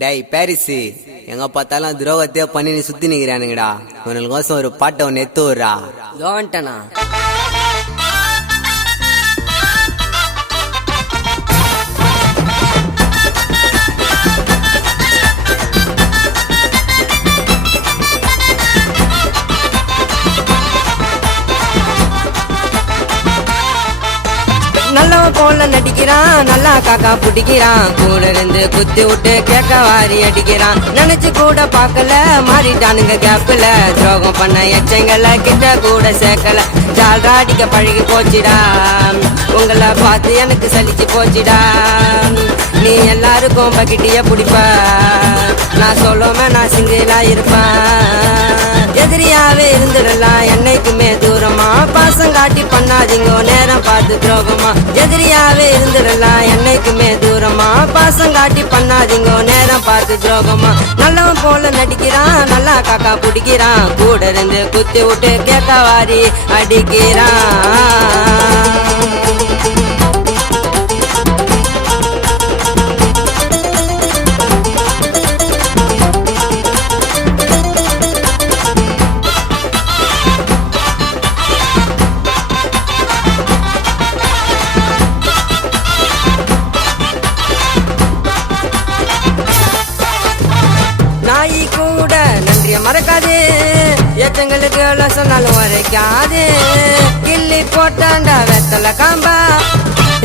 டேய் பாரிசு, எங்க பார்த்தாலும் துரோகத்தையே பண்ணி நீ சுத்தி நிக்கிறானுங்கடா. இவனுக்கோசம் ஒரு பாட்டை ஒன்று எத்து விடுறா. யோன்ட்டனா நல்லவன் போல நடிக்கிறான், நல்லா காக்கா பிடிக்கிறான், கூட இருந்து குத்தி விட்டு கேட்க வாரி அடிக்கிறான். நினைச்சு கூட பார்க்கல மாறிட்டானுங்க கேப்ல, துரோகம் பண்ண எச்சங்களை கிட்ட கூட சேர்க்கல. ஜால்ரா அடிக்க பழகி போச்சுடா, உங்களை பார்த்து எனக்கு சலிச்சு போச்சுடா. நீ எல்லாருக்கும் பக்கிட்டிய பிடிப்ப, நான் சொல்லுமே நான் சிங்கிளா இருப்பேன். எதிரியாவே இருந்துடலாம் என்னைக்குமே தூரமா, பாசம் காட்டி பண்ணாதீங்க நேரம் பார்த்து துரோகமா. எதிரியாவே இருந்துடலாம் என்னைக்குமே தூரமா, பாசம் காட்டி பண்ணாதீங்க நேரம் பார்த்து துரோகமா. நல்லவன் போல நடிக்கிறான், நல்லா காக்கா பிடிக்கிறான், கூட இருந்து குத்தி விட்டு கேட்க வாரி அடிக்கிறான். நாய் கூட நன்றிய மறக்காது, எச்சங்களுக்கு எவ்வளவு சொன்னாலும் வரைக்காது. கிள்ளி போட்டாண்டா வெத்தல காம்பா,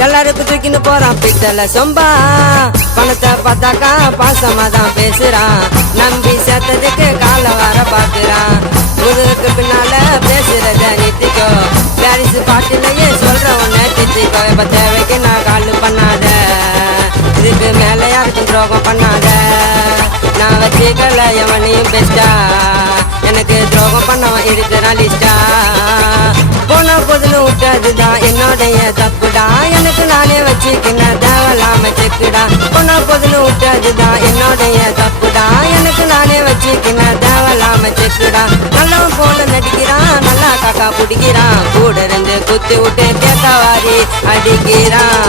எல்லாருக்கும் தூக்கின்னு போறான் பித்தல சொம்பா. பணத்தை பார்த்தாக்கா பாசமா தான் பேசுறான், நம்பி சேர்த்ததுக்கு கால வர பாக்குறான். முதுகுக்கு பின்னால பேசுறத நிறுத்திக்கோ, பாரிசு பாட்டிலேயே சொல்ற உன்னை திட்டிக்கோ. இப்ப தேவைக்கு நான் காலு பண்ணாத, இதுக்கு மேல யாருக்கும் துரோகம் பண்ணாத. நான் வச்சுக்கல எவனையும் பெஸ்டா, எனக்கு துரோகம் பண்ணவன் இருக்கிறான் லிஸ்டா. போன பொதுன்னு விட்டதுதான் என்னோடைய தப்புடா, எனக்கு நானே வச்சுக்கின தேவலாம செக்குடா. போன பொதுன்னு விட்டதுதான் என்னோடைய தப்புடா, எனக்கு நானே வச்சுக்கின தேவலாம செக்குடா. நல்லவன் போல நடிக்கிறான், நல்லா காக்கா பிடிக்கிறான், கூட இருந்து குத்தி விட்டு கேட்க வாரி அடிக்கிறான்.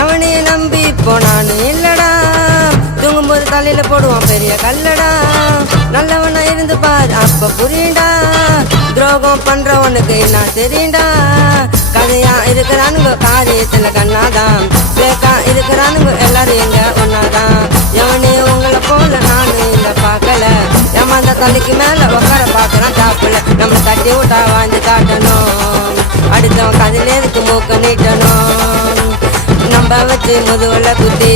எவனைய நம்பி போனானு இல்லடா, தூங்கும்போது தலையில போடுவான் பெரிய கல்லடா. நல்லவனா இருந்து பாரு அப்ப புரியுண்டா, துரோகம் பண்றவனுக்கு என்ன தெரியுண்டா. கதையா இருக்கிறானுங்க காரியத்துல கண்ணாதான், சேக்கா இருக்கிறானுங்க எல்லாரும் எங்க ஒன்னாதான். எவனையும் உங்களை போல நானும் இல்ல பார்க்கல, ஏமாந்த தலைக்கு மேல உட்கார பாக்குறான் டாப்புல. நம்மளை தட்டி விட்டா வாழ்ந்து காட்டணும், அடுத்தவன் கதையில இருக்கு மூக்க நீட்டணும். நம்ப வச்சு முதுகுல குத்தி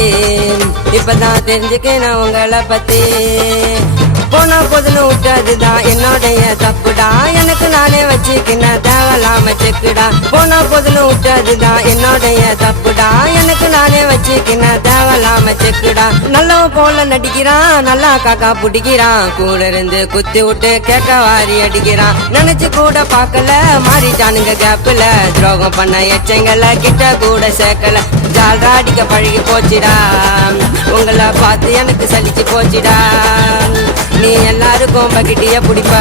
இப்பதான் தெரிஞ்சுக்கணும் உங்களை பத்தி. போன பொதுன்னு விட்டதுதான் என்னோடைய தப்புடா, எனக்கு நானே வச்சுக்கின தேவலாம செக்குடா. போன பொதுன்னு விட்டதுதான் என்னோடைய தப்புடா, எனக்கு நானே வச்சுக்கின தேவலாம செக்குடா. நல்லவன் போல நடிக்கிறான், நல்லா காக்கா பிடிக்கிறான், கூட இருந்து குத்தி விட்டு கேட்க வாரி அடிக்கிறான். நினைச்சு கூட பார்க்கல மாறிட்டானுங்க கேப்ல, துரோகம் பண்ண எச்சங்களை கிட்ட கூட சேர்க்கல. ஜால்ரா அடிக்க பழகி போச்சுடா, உங்களை பார்த்து எனக்கு சலிச்சு போச்சுடா. நீ எல்லாருக்கும் பக்கிட்டிய பிடிப்ப,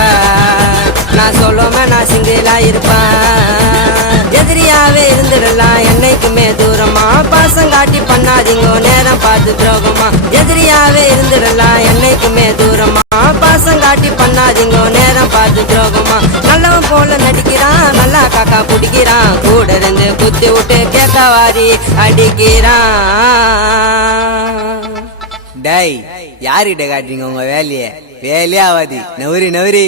நான் சொல்லுமே நான் சிங்கிளா இருப்பேன். எதிரியாவே இருந்துடலாம் என்னைக்குமே தூரமா, பாசம் காட்டி பண்ணாதீங்க நேரம் பார்த்து துரோகமா. எதிரியாவே இருந்துடலாம் என்னைக்குமே தூரமா, பாசம் காட்டி பண்ணாதீங்க நேரம் பார்த்து துரோகமா. நல்லவன் போல நடிக்கிறான், நல்லா காக்கா பிடிக்கிறான், கூட இருந்து குத்தி விட்டு கேட்க வாரி அடிக்கிறான். டேய் யார்கிட்ட காட்டுறீங்க உங்க வேலையே? வேலையே ஆவாது, நவரி நவரி.